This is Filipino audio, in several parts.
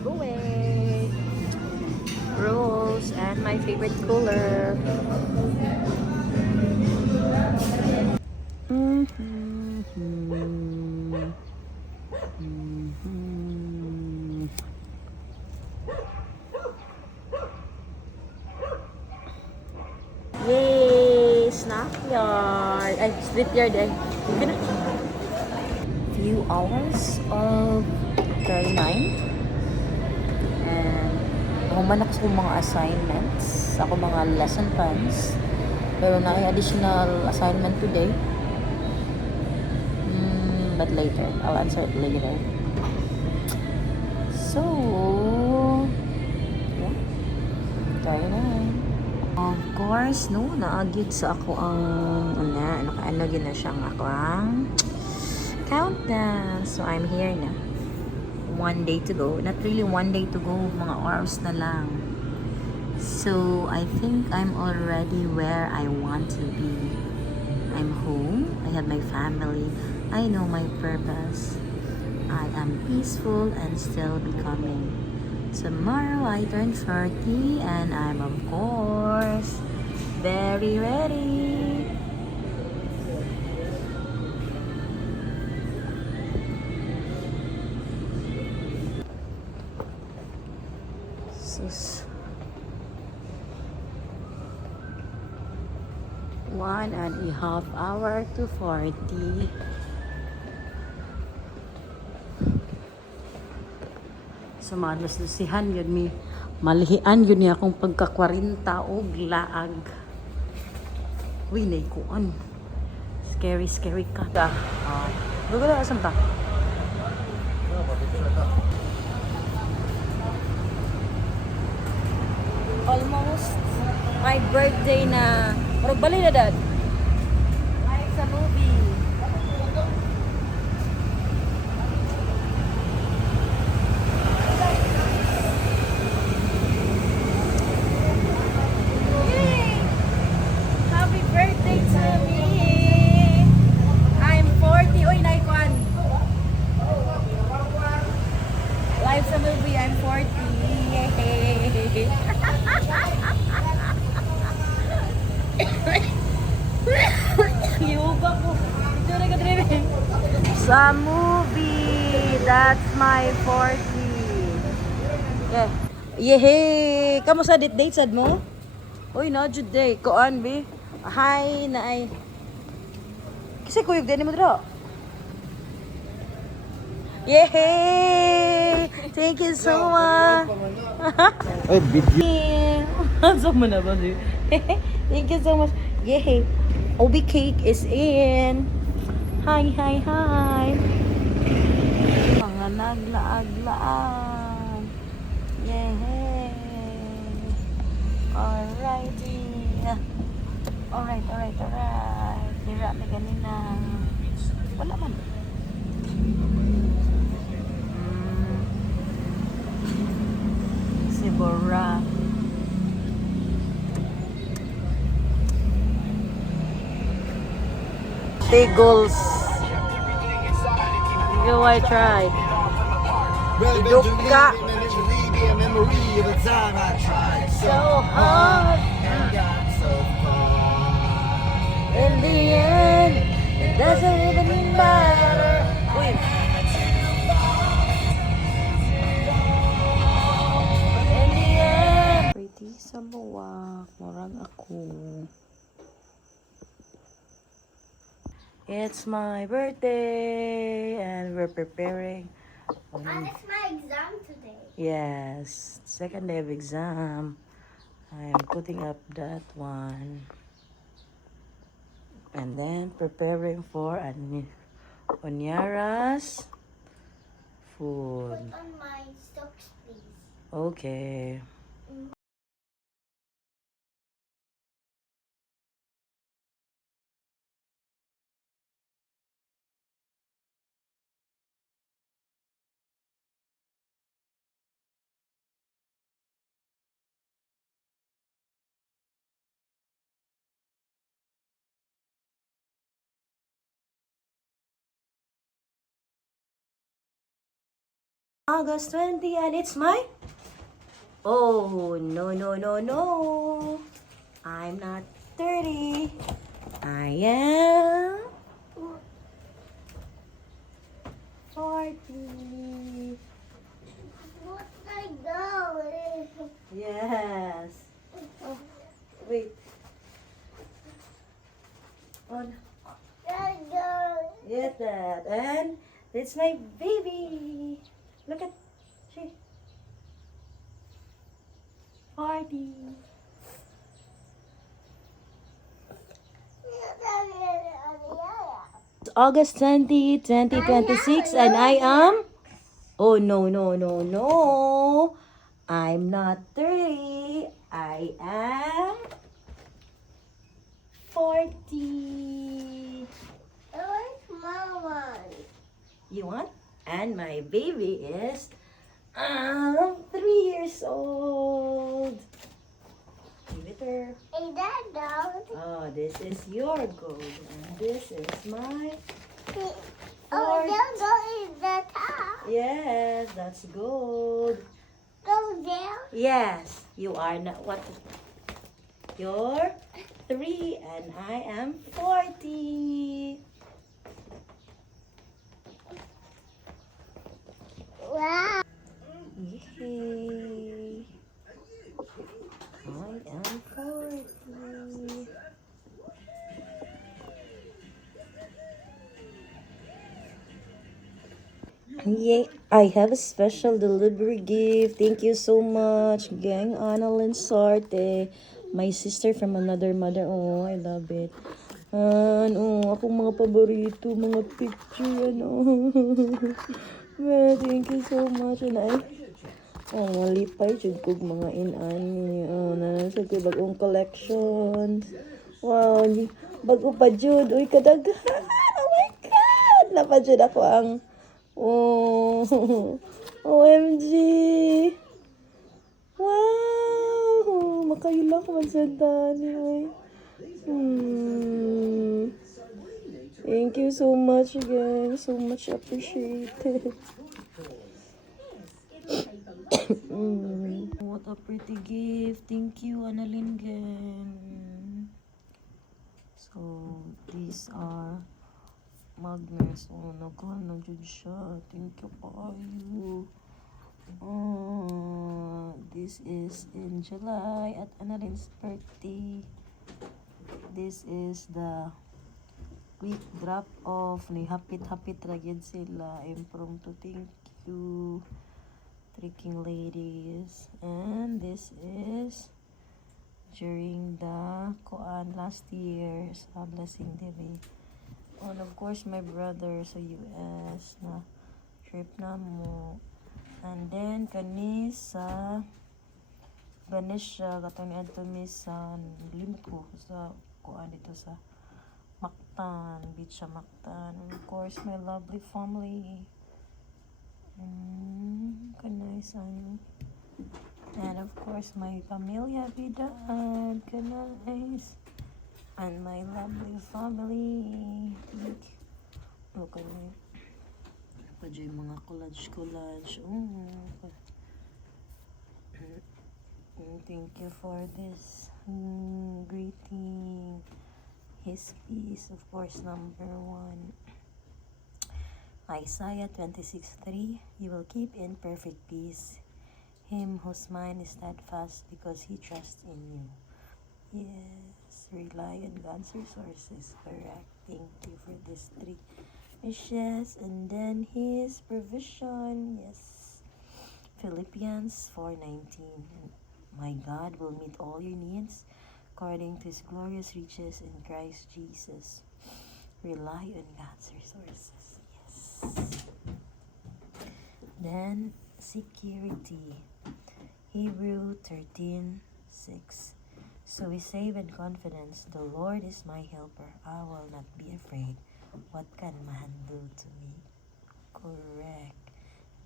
Away. Rose and my favorite cooler. Yay! Snack yard. Ay, street yard eh. Few hours of 39. And human ako sa mga assignments. Ako mga lesson plans. Pero na additional assignment today. But later. I'll answer it later. So, yeah. Tayo na. Of course, no, naagid sa ako ang nakaano gina siyang ako ang countdown. So I'm here na. 1 day to go. Not really 1 day to go, mga hours na lang. So I think I'm already where I want to be. I'm home. I have my family. I know my purpose. I am peaceful and still becoming. Tomorrow I turn 40 and I'm of course very ready. Sus. 1.5 hours to 40. Sumalos lusihan yun mi malihian yun niya akong pagka-40 og laag. Uy, naikuan. Scary ka. Lugo na asam ta? Almost my birthday na. Pero bali na dad. Like sa movie. Sa movie, I'm 40. Yay! Yuba ko. Sa movie, that's my 40. Yeah. Yehey! Kamu sa date sad mo? Uy, na jud day. Koan bi? Hi na ay. Kasi kuyog din mo dito. Yay! Thank you so much. Ay, video. So mo na ba? Thank you so much. Yay! Obi cake is in. Hi. Mga naglaag-laag. Yay! Alrighty. Alright. Hira na ganina. Wala man. Sibora. Tigles. Go, I tried. Duka. So hard. In the end, it doesn't even matter. Wait. Pretty sa buwak, murag ako. It's my birthday and we're preparing. And it's my exam today. Yes, second day of exam. I'm putting up that one. And then preparing for Onyara's food. Put on my socks, please. Okay. August 20 and it's my... Oh, no, no, no, no. I'm not 30. I am 40. What I go? Yes. Oh, wait. On. Get that. And it's my baby. Look at she. 40. It's August 20, 2026, and I am... Oh, no, no, no, no. I'm not 30. I am 40. Mama. You want? And my baby is 3 years old. Give it her. Is that dog? Oh, this is your gold, and this is my... Oh, don't go in the top. Yes, that's gold. Go there. Yes, you are not what? You're 3 and I am 40. Wow. Yay. I am 40. Yay, I have a special delivery gift. Thank you so much, Gang Annalyn Sarte. My sister from another mother. Oh, I love it. Akong mga paborito, mga picture, Yeah, thank you so much. Malipay, jud kog mga inani. Nanasag ko bagong collections. Wow, bago pa jud. Uy, kadaghan. Oh my God! Napajud ako ang... Oh, OMG! Wow! Makayula ko man sa dani, oy. Thank you so much again. So much appreciated. What a pretty gift. Thank you, Annalyn Gen. So, these are magnets. Oh, nakuha na dyan siya. Thank you kayo. This is in July at Annalyn's birthday. This is the quick drop off. Hapit-hapit ragyan sila. Impromptu. Thank you, tricking ladies. And this is during the Koan last year sa Blessing Day. And of course, my brother sa US na trip na mo. And then, kani sa Ganesha, katong ni adto mi sa limot ko sa kuan dito sa Mactan, beach sa Mactan. And of course, my lovely family. Kanais ano. And of course, my pamilya Bidaan, kanais. And my lovely family. Look at me. Pa dyan mga collage. Thank you for this greeting. His peace, of course, number 1. Isaiah 26:3. You will keep in perfect peace him whose mind is steadfast because he trusts in you. Yes, rely on God's resources. Correct. Thank you for this 3 wishes. And then his provision. Yes. Philippians 4:19. My God will meet all your needs according to his glorious riches in Christ Jesus. Rely on God's resources. Yes. Then security. Hebrew 13:6. So we say with confidence, the Lord is my helper. I will not be afraid. What can man do to me? Correct.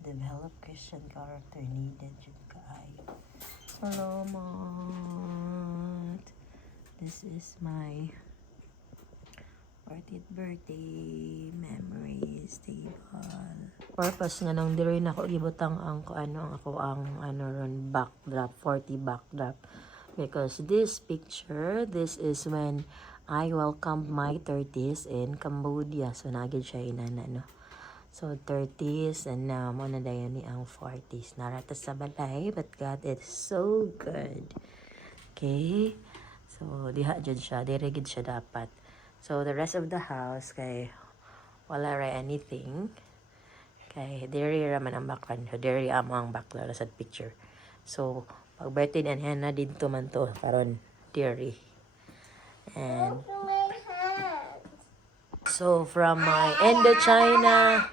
Develop Christian character needed. Salamat. This is my 40 Cute birthday memories table. Purpose nga nang diri na ako gibutang ang ron backdrop 40 backdrop because this picture this is when I welcomed my 30s in Cambodia. So nagid siya inana no. So 30s and now mo na dayon ni ang 40s. Narata sa balay but God is so good. Okay. So diha jud siya, dire gid siya dapat. So the rest of the house kay wala ra anything. Kay diri ra man ang background. So diri amo ang background sa picture. So pag birthday na dito man to karon diri. And Open my hands. so from my Indochina,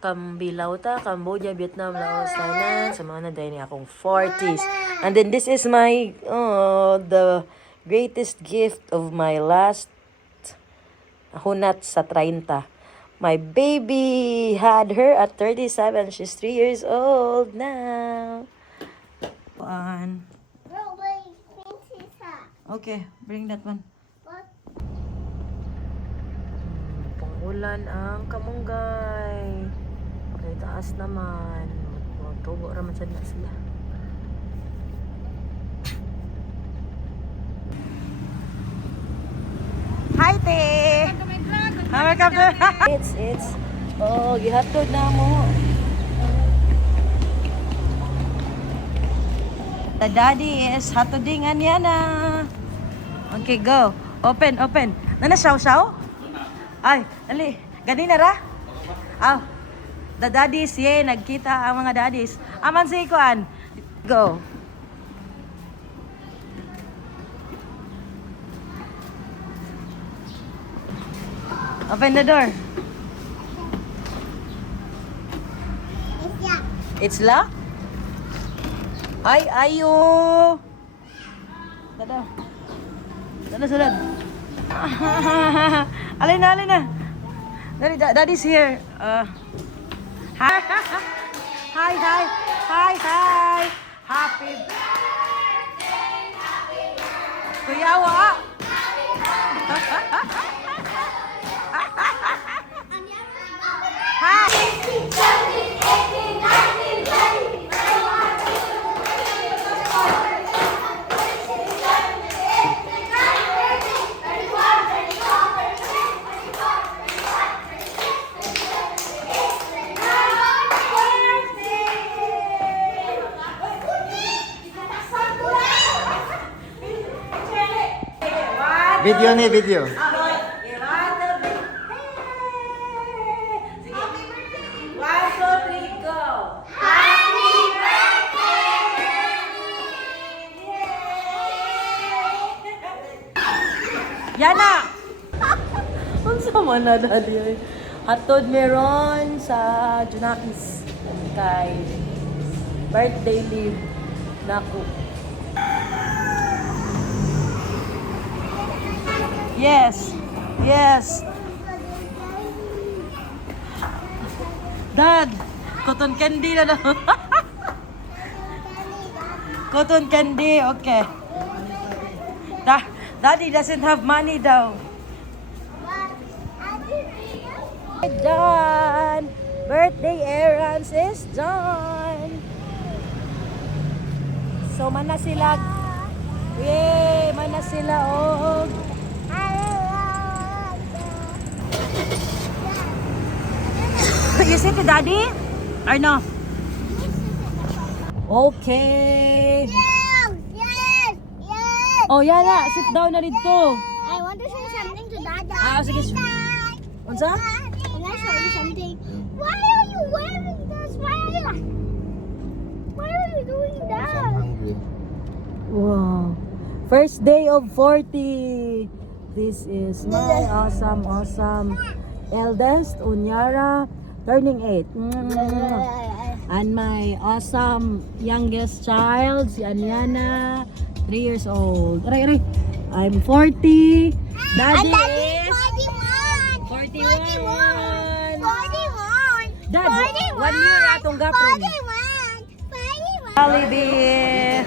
Cambodia, Vietnam, Laos, Thailand, sa mga na dahil akong 40s. And then this is my the greatest gift of my last hunat sa 30. My baby had her at 37. She's 3 years old now. One. No, wait. Princess hat. Okay, bring that one. What? Pangulan ang kamunggay. Kay taas naman. Magtubo raman sad na sila. Hi, te! Welcome to It's gihatod na mo. The daddy is hatodingan yan na. Okay, go. Open. Nana saw? Ay, dali. Ganina ra? Ah, the daddies, nagkita ang mga daddies. Aman si Kuan. Go. Open the door. It's yeah. It's locked? Ay, ayo. Dada. Sunod. Alin na. Daddy's here. Hi. Hi. Happy birthday. Kuya Wa. Video ni video. Yana! Unsa man na dali? Hatod meron sa Junakis kay birthday leave nako. Yes. Dad, cotton candy na daw. Cotton candy, okay. Daddy doesn't have money daw. Done. Birthday errands is done. So mana sila. Yay, mana sila og You sit to daddy? Or no? Okay. Yes. Oh, Yana, sit down na dito. I want to say something to Dada. Sige. Unsa? Can I show you something? Why are you wearing this? Why are you doing that? Wow. First day of 40. This is my awesome eldest, Unyara, turning 8. And my awesome youngest child, si Anyana, 3 years old. Aray. I'm 40. Daddy is 41. 41. Dad, 1 year atong gapon. 41. Jollibee.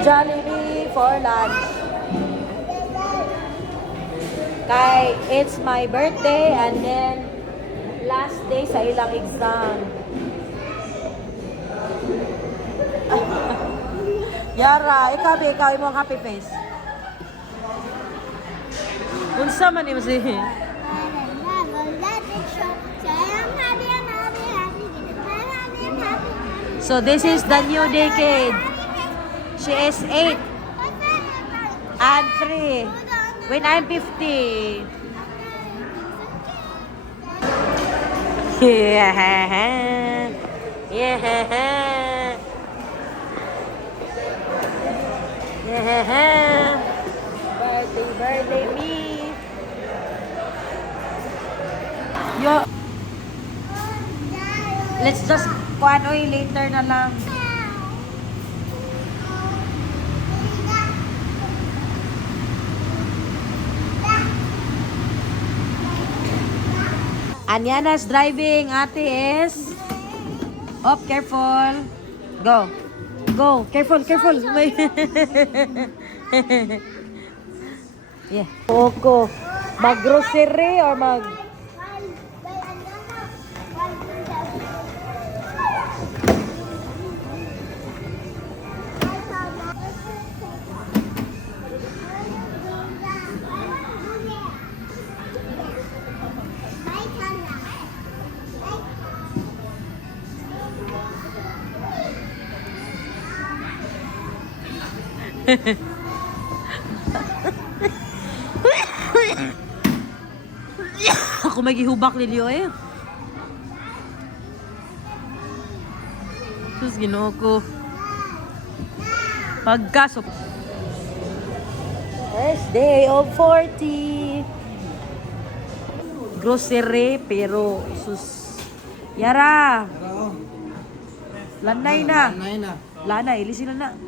Jollibee for lunch. Kay it's my birthday and then last day sa ilang exam. Yara, ikaw imong happy face. Unsa man imo si? So this is the new decade. She is 8 and 3. When I'm 50. Yeah. Yeah. Yeah. Birthday me. Yo. Let's just kuan oy later na lang. Anyana's driving, ate is. Up, careful. Go. Go. Careful. May yeah. Oko. Mag-grocery or mag... Ako may gihubak nilyo eh. Sus, ginoo ko. Pagkasok. First day of 40. Grocery, pero sus. Yara. Lanay na. Lanay, ilisin na.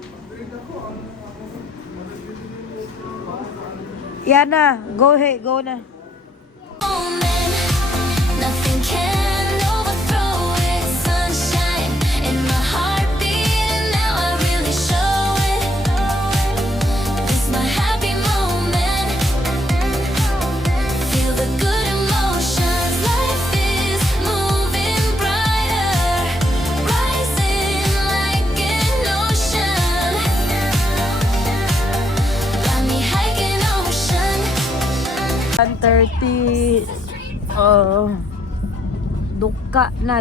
Yana, go na. Nothing can overthrow it. Sunshine in my heartbeat, and now I really show it. This my happy moment. Feel the good emotions. Life is moving brighter, rising like an ocean. Got me hiking ocean. 1:30.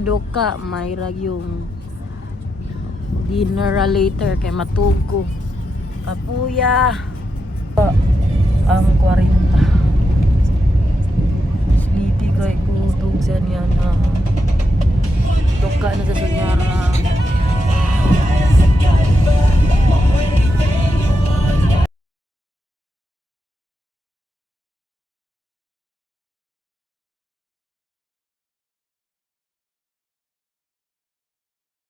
Duka mayra yung dinner later kay matugo kapuya ang 40 sleepy kay kutog sa niya na duka na sa sunyara